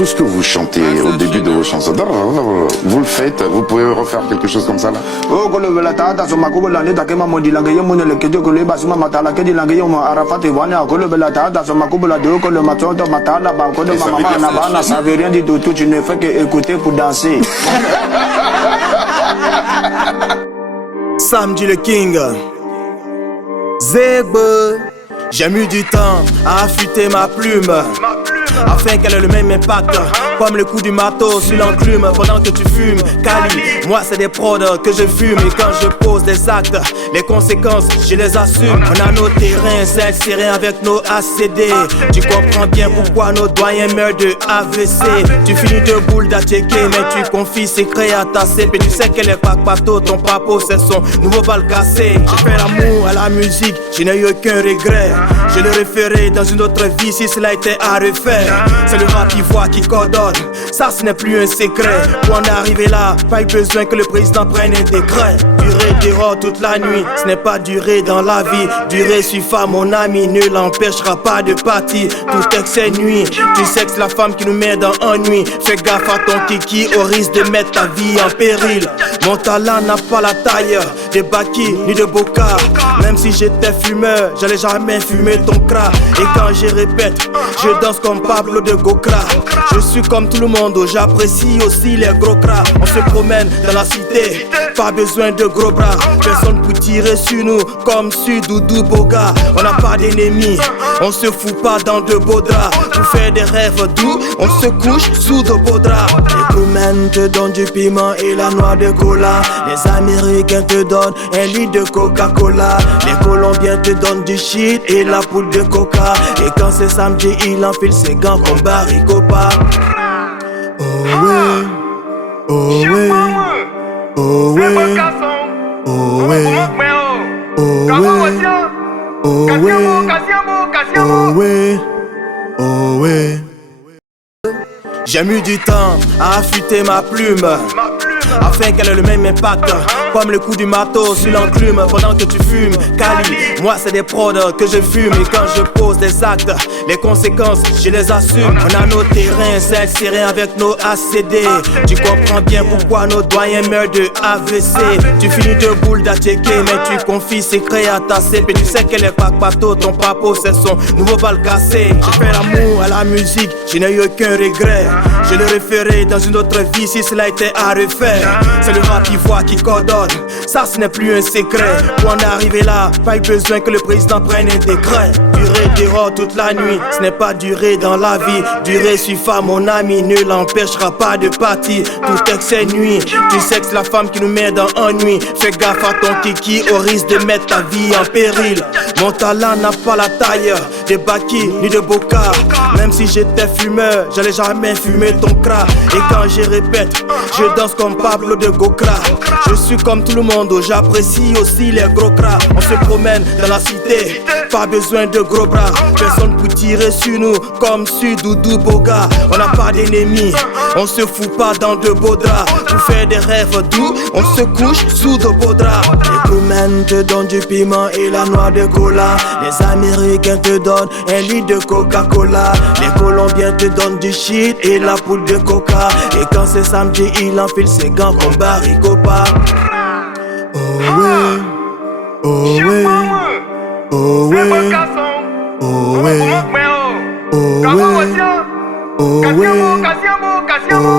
tout ce que vous chantez au début de vos chansons, vous le faites, vous pouvez refaire quelque chose comme ça là. Ça veut rien dire du tout, tu ne fais que écouter pour danser. Samedi le King, Zebe. J'ai mis du temps à affûter ma plume afin qu'elle ait le même impact comme le coup du marteau sur l'enclume pendant que tu fumes. Cali, moi c'est des prods que je fume. Et quand je pose des actes, les conséquences je les assume. On a nos terrains insérés avec nos ACD. Tu comprends bien pourquoi nos doyens meurent de AVC. Tu finis de boules d'attiquer mais tu confies secret à ta CP. Tu sais que les papatos, ton papo c'est son nouveau bal cassé. J'ai fait l'amour à la musique, je n'ai eu aucun regret. Je le referai dans une autre vie si cela était à refaire. C'est le rap ivoire qui coordonne, ça ce n'est plus un secret. Pour en arriver là, pas eu besoin que le président prenne un décret. Durer dehors toute la nuit, ce n'est pas durer dans la vie. Durer sur femme, mon ami, ne l'empêchera pas de partir. Tout excès nuit, tu sais que c'est la femme qui nous met dans ennui. Fais gaffe à ton kiki au risque de mettre ta vie en péril. Mon talent n'a pas la taille de Baki ni de Boca. Même si j'étais fumeur, j'allais jamais fumer ton crack. Et quand je répète, je danse comme Pablo de Gokra. Je suis comme tout le monde, j'apprécie aussi les gros cras. On se promène dans la cité, pas besoin de gros bras. Personne pour tirer sur nous comme sur Doudou Boga. On n'a pas d'ennemis, on se fout pas dans de beaux draps. Pour faire des rêves doux, on se couche sous de beaux draps. Les Roumains te donnent du piment et la noix de cola. Les Américains te donnent un litre de Coca-Cola. Les Colombiens te donnent du shit et la poudre de coca. Et quand c'est samedi, il enfile ses gants comme Barry Copa. Oh ouais, oh ouais, oh ouais, oh ouais, oh ouais, oh ouais, oh ouais. J'ai mis du temps à affûter ma plume afin qu'elle ait le même impact comme le coup du marteau sur l'enclume pendant que tu fumes. Cali, moi c'est des prods que je fume. Et quand je pose des actes, les conséquences je les assume. On a nos terrains insérés avec nos ACD. Tu comprends bien pourquoi nos doyens meurent de AVC. Tu finis de boules d'attiquer mais tu confies secret à ta CP. Tu sais que les papatos, ton papo c'est son nouveau bal cassé. J'ai fait l'amour à la musique, je n'ai eu aucun regret. Je le referai dans une autre vie si cela était à refaire. C'est le rap ivoire qui coordonne, ça ce n'est plus un secret. Pour en arriver là, pas eu besoin que le président prenne un décret. Durer dehors toute la nuit, ce n'est pas durer dans la vie. Durer sur femme, mon ami, ne l'empêchera pas de partir. Tout excès nuit, tu sais que c'est la femme qui nous met dans ennui. Fais gaffe à ton kiki au risque de mettre ta vie en péril. Mon talent n'a pas la taille de Baki ni de Boca. Même si j'étais fumeur, j'allais jamais fumer ton crack. Et quand je répète, je danse comme Pablo de Gokra. Je suis comme tout le monde, j'apprécie aussi les gros cras. On se promène dans la cité, pas besoin de gros bras. Personne pour tirer sur nous comme sur Doudou Boga. On n'a pas d'ennemis, on se fout pas dans de beaux draps. Pour faire des rêves doux, on se couche sous de beaux draps. Les Roumains te donnent du piment et la noix de cola. Les Américains te donnent un litre de Coca-Cola. Les Colombiens te donnent du shit et la poudre de coca. Et quand c'est samedi, il enfile ses gants comme Barry Copa. Oh ouais, oh ouais, oh ouais, oh ouais, oh ouais, oh ouais, oh